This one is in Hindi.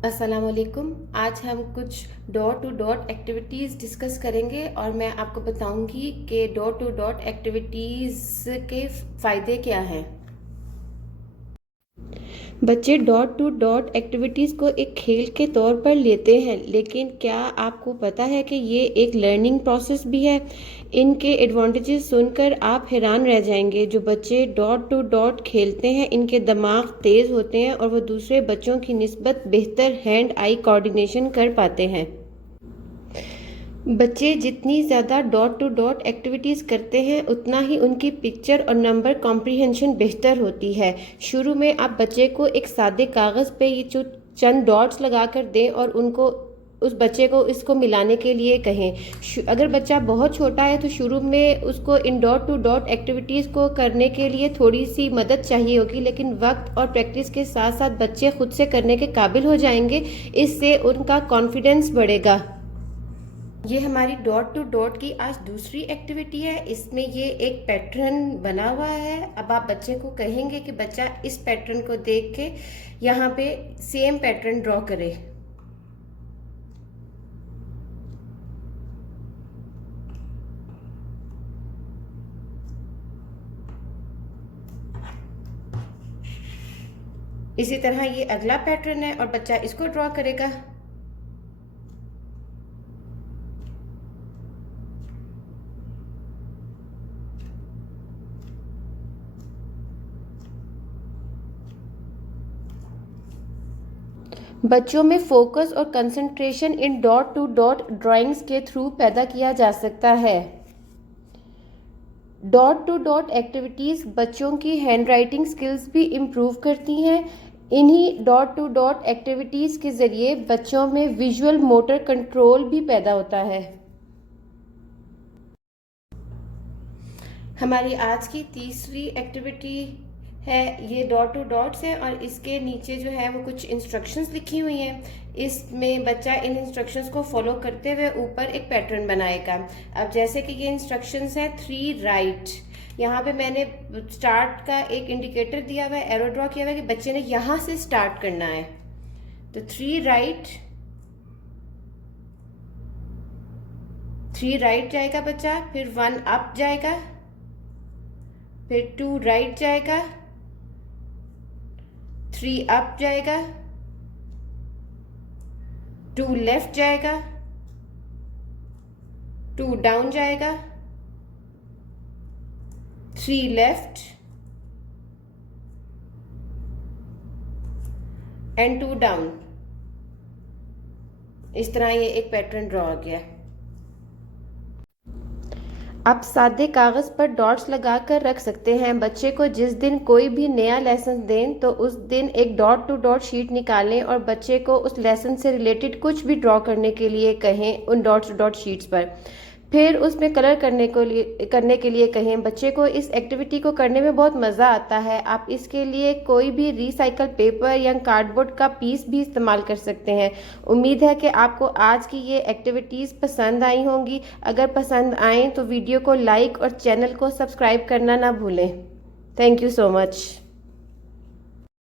अस्सलाम वालेकुम। आज हम कुछ dot to dot activities discuss करेंगे और मैं आपको बताऊंगी कि डॉट टू डॉट एक्टिविटीज़ के फ़ायदे क्या हैं। बच्चे डॉट टू डॉट एक्टिविटीज़ को एक खेल के तौर पर लेते हैं, लेकिन क्या आपको पता है कि ये एक लर्निंग प्रोसेस भी है। इनके एडवांटेजेस सुनकर आप हैरान रह जाएंगे। जो बच्चे डॉट टू डॉट खेलते हैं, इनके दिमाग तेज़ होते हैं और वो दूसरे बच्चों की निस्बत बेहतर हैंड आई कोऑर्डिनेशन कर पाते हैं। बच्चे जितनी ज़्यादा डॉट टू डॉट एक्टिविटीज़ करते हैं, उतना ही उनकी पिक्चर और नंबर कॉम्प्रिहेंशन बेहतर होती है। शुरू में आप बच्चे को एक सादे कागज़ पे ये जो चंद डॉट्स लगा कर दें और उस बच्चे को इसको मिलाने के लिए कहें। अगर बच्चा बहुत छोटा है तो शुरू में उसको in dot to dot activities को करने के लिए थोड़ी सी मदद चाहिए होगी, लेकिन वक्त और प्रैक्टिस के साथ साथ बच्चे खुद से करने के काबिल हो जाएंगे। इससे उनका कॉन्फिडेंस बढ़ेगा। ये हमारी डॉट टू डॉट की आज दूसरी एक्टिविटी है। इसमें ये एक पैटर्न बना हुआ है। अब आप बच्चे को कहेंगे कि बच्चा इस पैटर्न को देख के यहाँ पे सेम पैटर्न ड्रॉ करे। इसी तरह ये अगला पैटर्न है और बच्चा इसको ड्रॉ करेगा। बच्चों में फोकस और concentration in dot to dot drawings के थ्रू पैदा किया जा सकता है। डॉट टू डॉट एक्टिविटीज़ बच्चों की हैंडराइटिंग स्किल्स भी इम्प्रूव करती हैं। इन्हीं डॉट टू डॉट एक्टिविटीज़ के ज़रिए बच्चों में विजुअल मोटर कंट्रोल भी पैदा होता है। हमारी आज की तीसरी एक्टिविटी है, ये डॉट टू डॉट्स है और इसके नीचे जो है वो कुछ इंस्ट्रक्शंस लिखी हुई हैं। इसमें बच्चा इन इंस्ट्रक्शंस को फॉलो करते हुए ऊपर एक पैटर्न बनाएगा। अब जैसे कि ये इंस्ट्रक्शंस हैं 3 राइट। यहाँ पे मैंने स्टार्ट का एक इंडिकेटर दिया हुआ है, एरो ड्रॉ किया हुआ है कि बच्चे ने यहाँ से स्टार्ट करना है। तो 3 राइट, 3 राइट जाएगा बच्चा, फिर 1 अप जाएगा, फिर 2 राइट जाएगा, 3 अप जाएगा, 2 लेफ्ट जाएगा, 2 डाउन जाएगा, 3 लेफ्ट एंड 2 डाउन। इस तरह ये एक पैटर्न ड्रॉ हो गया। आप सादे कागज़ पर डॉट्स लगा कर रख सकते हैं। बच्चे को जिस दिन कोई भी नया लेसन दें तो उस दिन एक डॉट टू डॉट शीट निकालें और बच्चे को उस लेसन से रिलेटेड कुछ भी ड्रॉ करने के लिए कहें उन डॉट टू डॉट शीट्स पर। फिर उसमें कलर करने के लिए कहें। बच्चे को इस एक्टिविटी को करने में बहुत मज़ा आता है। आप इसके लिए कोई भी रिसाइकल पेपर या कार्डबोर्ड का पीस भी इस्तेमाल कर सकते हैं। उम्मीद है कि आपको आज की ये एक्टिविटीज़ पसंद आई होंगी। अगर पसंद आएँ तो वीडियो को लाइक और चैनल को सब्सक्राइब करना ना भूलें। Thank you so much.